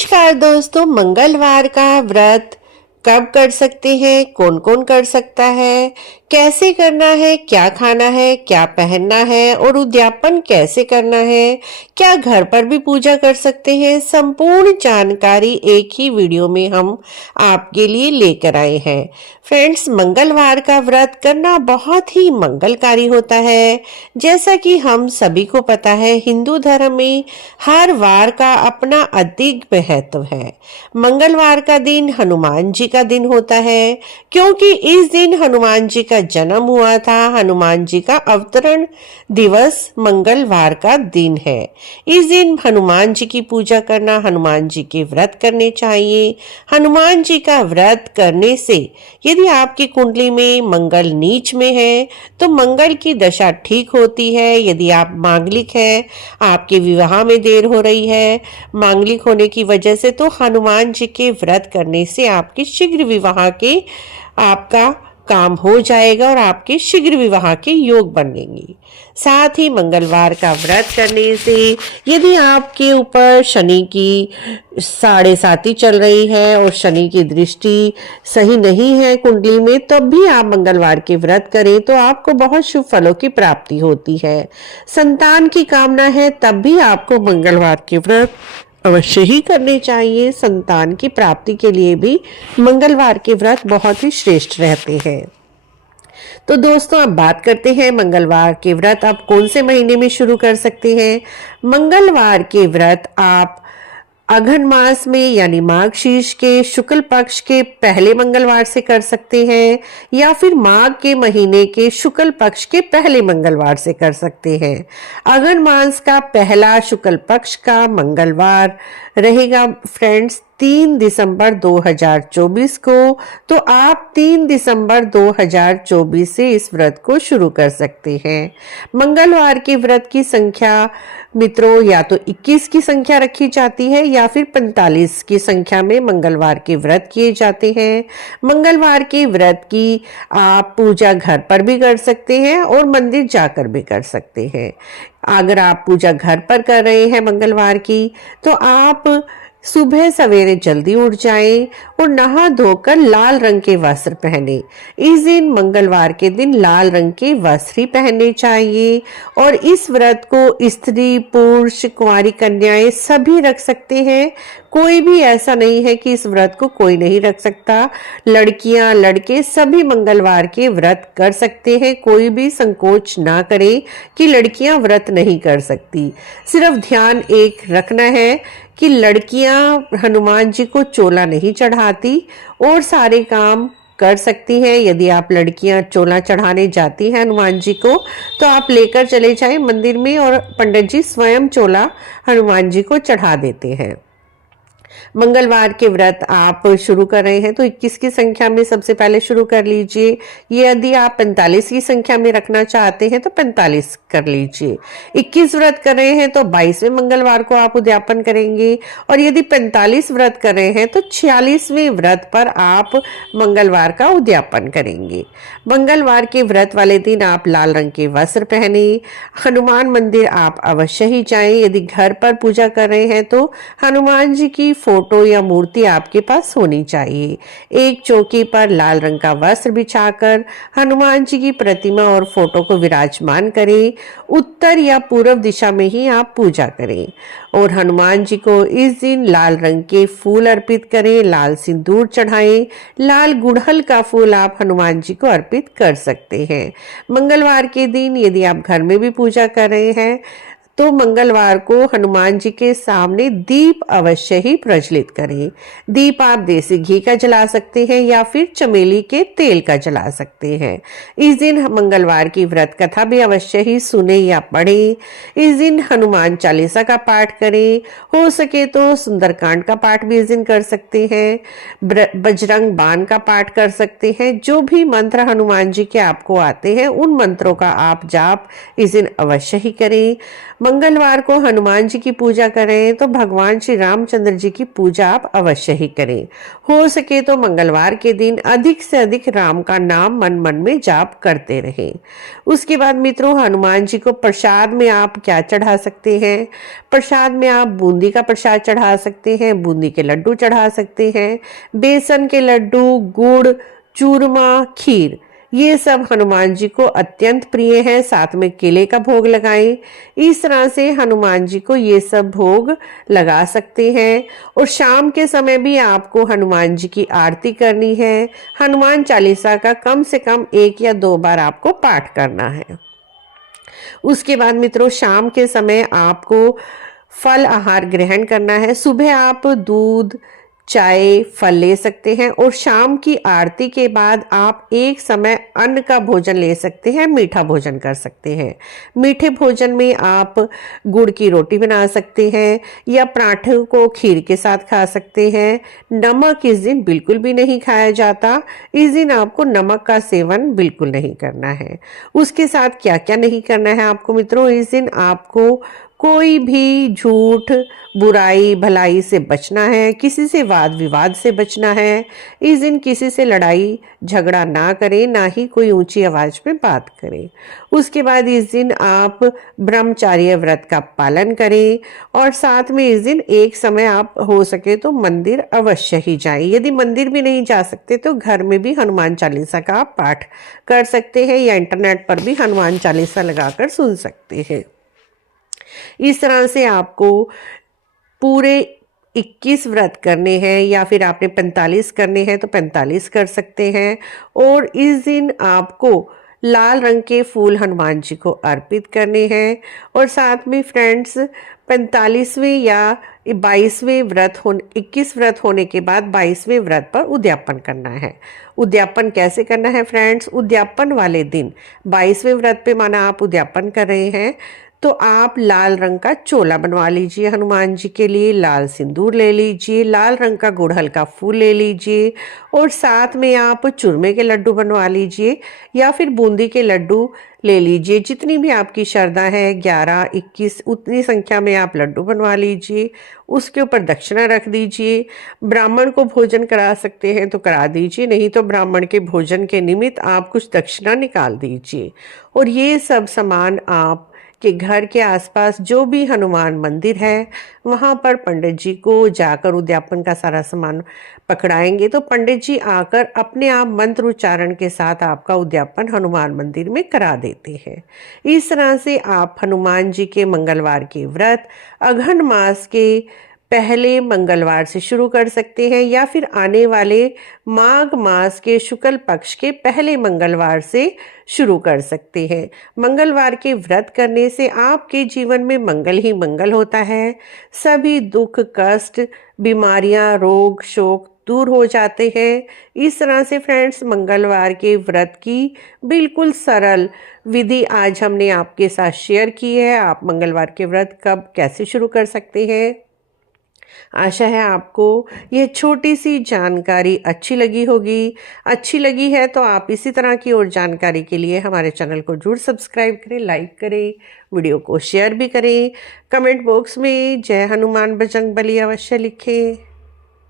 नमस्कार दोस्तों, मंगलवार का व्रत कब कर सकते हैं, कौन कौन कर सकता है, कैसे करना है, क्या खाना है, क्या पहनना है और उद्यापन कैसे करना है, क्या घर पर भी पूजा कर सकते हैं, संपूर्ण जानकारी एक ही वीडियो में हम आपके लिए लेकर आए हैं। फ्रेंड्स, मंगलवार का व्रत करना बहुत ही मंगलकारी होता है। जैसा कि हम सभी को पता है, हिंदू धर्म में हर वार का अपना अधिक महत्व है। मंगलवार का दिन हनुमान जी का दिन होता है, क्योंकि इस दिन हनुमान जी का जन्म हुआ था। हनुमान जी का अवतरण दिवस मंगलवार का दिन है। इस दिन हनुमान जी की पूजा करना, हनुमान जी के व्रत करने चाहिए। हनुमान जी का व्रत करने से यदि आपकी कुंडली में मंगल नीच में है तो मंगल की दशा ठीक होती है। यदि आप मांगलिक है, आपके विवाह में देर हो रही है मांगलिक होने की वजह से, तो हनुमान जी के व्रत करने से आपके शीघ्र विवाह के आपका काम हो जाएगा और आपके शीघ्र विवाह के योग बनेंगे। साथ ही मंगलवार का व्रत करने से यदि आपके ऊपर शनि की 7.5 चल रही है और शनि की दृष्टि सही नहीं है कुंडली में, तब भी आप मंगलवार के व्रत करें तो आपको बहुत शुभ फलों की प्राप्ति होती है। संतान की कामना है तब भी आपको मंगलवार के व्रत अवश्य ही करने चाहिए। संतान की प्राप्ति के लिए भी मंगलवार के व्रत बहुत ही श्रेष्ठ रहते हैं। तो दोस्तों, अब बात करते हैं मंगलवार के व्रत आप कौन से महीने में शुरू कर सकते हैं। मंगलवार के व्रत आप अघन मास में यानी माघ शीर्ष के शुक्ल पक्ष के पहले मंगलवार से कर सकते हैं, या फिर माघ के महीने के शुक्ल पक्ष के पहले मंगलवार से कर सकते हैं। अघन मास का पहला शुक्ल पक्ष का मंगलवार रहेगा फ्रेंड्स 3 दिसंबर 2024 को। तो आप 3 दिसंबर 2024 से इस व्रत को शुरू कर सकते हैं। मंगलवार के व्रत की संख्या मित्रों या तो 21 की संख्या रखी जाती है या फिर 45 की संख्या में मंगलवार के व्रत किए जाते हैं। मंगलवार के व्रत की आप पूजा घर पर भी कर सकते हैं और मंदिर जाकर भी कर सकते हैं। अगर आप पूजा घर पर कर रहे हैं मंगलवार की, तो आप सुबह सवेरे जल्दी उठ जाएं और नहा धोकर लाल रंग के वस्त्र पहने। इस दिन मंगलवार के दिन लाल रंग के वस्त्र ही पहनने चाहिए। और इस व्रत को स्त्री, पुरुष, कुंवारी कन्याएं सभी रख सकते हैं। कोई भी ऐसा नहीं है कि इस व्रत को कोई नहीं रख सकता। लड़कियां, लड़के सभी मंगलवार के व्रत कर सकते हैं। कोई भी संकोच ना करे कि लड़कियां व्रत नहीं कर सकती। सिर्फ ध्यान एक रखना है कि लड़कियां हनुमान जी को चोला नहीं चढ़ाती और सारे काम कर सकती हैं। यदि आप लड़कियां चोला चढ़ाने जाती हैं हनुमान जी को, तो आप लेकर चले जाएं मंदिर में और पंडित जी स्वयं चोला हनुमान जी को चढ़ा देते हैं। मंगलवार के व्रत आप शुरू कर रहे हैं तो 21 की संख्या में सबसे पहले शुरू कर लीजिए। यदि आप 45 की संख्या में रखना चाहते हैं तो 45 कर लीजिए। 21 व्रत कर रहे हैं तो 22वें मंगलवार को आप उद्यापन करेंगे, और यदि 45 व्रत कर रहे हैं तो 46वें व्रत पर आप मंगलवार का उद्यापन करेंगे। मंगलवार के व्रत वाले दिन आप लाल रंग के वस्त्र पहने। हनुमान मंदिर आप अवश्य ही जाएं। यदि घर पर पूजा कर रहे हैं तो हनुमान जी की फोटो या मूर्ति आपके पास होनी चाहिए। एक चौकी पर लाल रंग का वस्त्र बिछाकर हनुमान जी की प्रतिमा और फोटो को विराजमान करें। उत्तर या पूर्व दिशा में ही आप पूजा करें और हनुमान जी को इस दिन लाल रंग के फूल अर्पित करें, लाल सिंदूर चढ़ाएं। लाल गुड़हल का फूल आप हनुमान जी को अर्पित कर सकते हैं। मंगलवार के दिन यदि आप घर में भी पूजा कर रहे हैं तो मंगलवार को हनुमान जी के सामने दीप अवश्य ही प्रज्वलित करें। दीप आप देसी घी का जला सकते हैं या फिर चमेली के तेल का जला सकते हैं। इस दिन मंगलवार की व्रत कथा भी अवश्य ही सुने या पढ़ें। इस दिन हनुमान चालीसा का पाठ करें। हो सके तो सुंदरकांड का पाठ भी इस दिन कर सकते हैं। बजरंग बाण का पाठ कर सकते हैं। जो भी मंत्र हनुमान जी के आपको आते हैं उन मंत्रों का आप जाप इस दिन अवश्य ही करें। मंगलवार को हनुमान जी की पूजा करें तो भगवान श्री रामचंद्र जी की पूजा आप अवश्य ही करें। हो सके तो मंगलवार के दिन अधिक से अधिक राम का नाम मन मन में जाप करते रहें। उसके बाद मित्रों, हनुमान जी को प्रसाद में आप क्या चढ़ा सकते हैं? प्रसाद में आप बूंदी का प्रसाद चढ़ा सकते हैं, बूंदी के लड्डू चढ़ा सकते हैं, बेसन के लड्डू, गुड़, चूरमा, खीर, ये सब हनुमान जी को अत्यंत प्रिय है। साथ में केले का भोग लगाएं। इस तरह से हनुमान जी को ये सब भोग लगा सकते हैं। और शाम के समय भी आपको हनुमान जी की आरती करनी है। हनुमान चालीसा का कम से कम 1 या 2 बार आपको पाठ करना है। उसके बाद मित्रों, शाम के समय आपको फल आहार ग्रहण करना है। सुबह आप दूध, चाय, फल ले सकते हैं और शाम की आरती के बाद आप एक समय अन्न का भोजन ले सकते हैं, मीठा भोजन कर सकते हैं। मीठे भोजन में आप गुड़ की रोटी बना सकते हैं या पराठे को खीर के साथ खा सकते हैं। नमक इस दिन बिल्कुल भी नहीं खाया जाता। इस दिन आपको नमक का सेवन बिल्कुल नहीं करना है। उसके साथ क्या क्या नहीं करना है आपको मित्रों, इस दिन आपको कोई भी झूठ, बुराई, भलाई से बचना है, किसी से वाद विवाद से बचना है। इस दिन किसी से लड़ाई झगड़ा ना करें, ना ही कोई ऊंची आवाज में बात करें। उसके बाद इस दिन आप ब्रह्मचार्य व्रत का पालन करें और साथ में इस दिन एक समय आप हो सके तो मंदिर अवश्य ही जाएं। यदि मंदिर भी नहीं जा सकते तो घर में भी हनुमान चालीसा का आप पाठ कर सकते हैं या इंटरनेट पर भी हनुमान चालीसा लगाकर सुन सकते हैं। इस तरह से आपको पूरे 21 व्रत करने हैं या फिर आपने 45 करने हैं तो 45 कर सकते हैं। और इस दिन आपको लाल रंग के फूल हनुमान जी को अर्पित करने हैं। और साथ में फ्रेंड्स, 45वें या 22वें व्रत 21 व्रत होने के बाद 22वें व्रत पर उद्यापन करना है। उद्यापन कैसे करना है फ्रेंड्स? उद्यापन वाले दिन 22वें व्रत पे माना आप उद्यापन कर रहे हैं तो आप लाल रंग का चोला बनवा लीजिए हनुमान जी के लिए, लाल सिंदूर ले लीजिए, लाल रंग का गुड़हल का फूल ले लीजिए और साथ में आप चूरमे के लड्डू बनवा लीजिए या फिर बूंदी के लड्डू ले लीजिए। जितनी भी आपकी श्रद्धा है, 11, 21 उतनी संख्या में आप लड्डू बनवा लीजिए। उसके ऊपर दक्षिणा रख दीजिए। ब्राह्मण को भोजन करा सकते हैं तो करा दीजिए, नहीं तो ब्राह्मण के भोजन के निमित्त आप कुछ दक्षिणा निकाल दीजिए। और ये सब सामान आप कि घर के आसपास जो भी हनुमान मंदिर है वहाँ पर पंडित जी को जाकर उद्यापन का सारा सामान पकड़ाएंगे तो पंडित जी आकर अपने आप मंत्र उच्चारण के साथ आपका उद्यापन हनुमान मंदिर में करा देते हैं। इस तरह से आप हनुमान जी के मंगलवार के व्रत अघन मास के पहले मंगलवार से शुरू कर सकते हैं या फिर आने वाले माघ मास के शुक्ल पक्ष के पहले मंगलवार से शुरू कर सकते हैं। मंगलवार के व्रत करने से आपके जीवन में मंगल ही मंगल होता है। सभी दुख, कष्ट, बीमारियां, रोग, शोक दूर हो जाते हैं। इस तरह से फ्रेंड्स, मंगलवार के व्रत की बिल्कुल सरल विधि आज हमने आपके साथ शेयर की है। आप मंगलवार के व्रत कब कैसे शुरू कर सकते हैं। आशा है आपको यह छोटी सी जानकारी अच्छी लगी होगी। अच्छी लगी है तो आप इसी तरह की और जानकारी के लिए हमारे चैनल को जरूर सब्सक्राइब करें, लाइक करें, वीडियो को शेयर भी करें। कमेंट बॉक्स में जय हनुमान बजरंगबली अवश्य लिखें।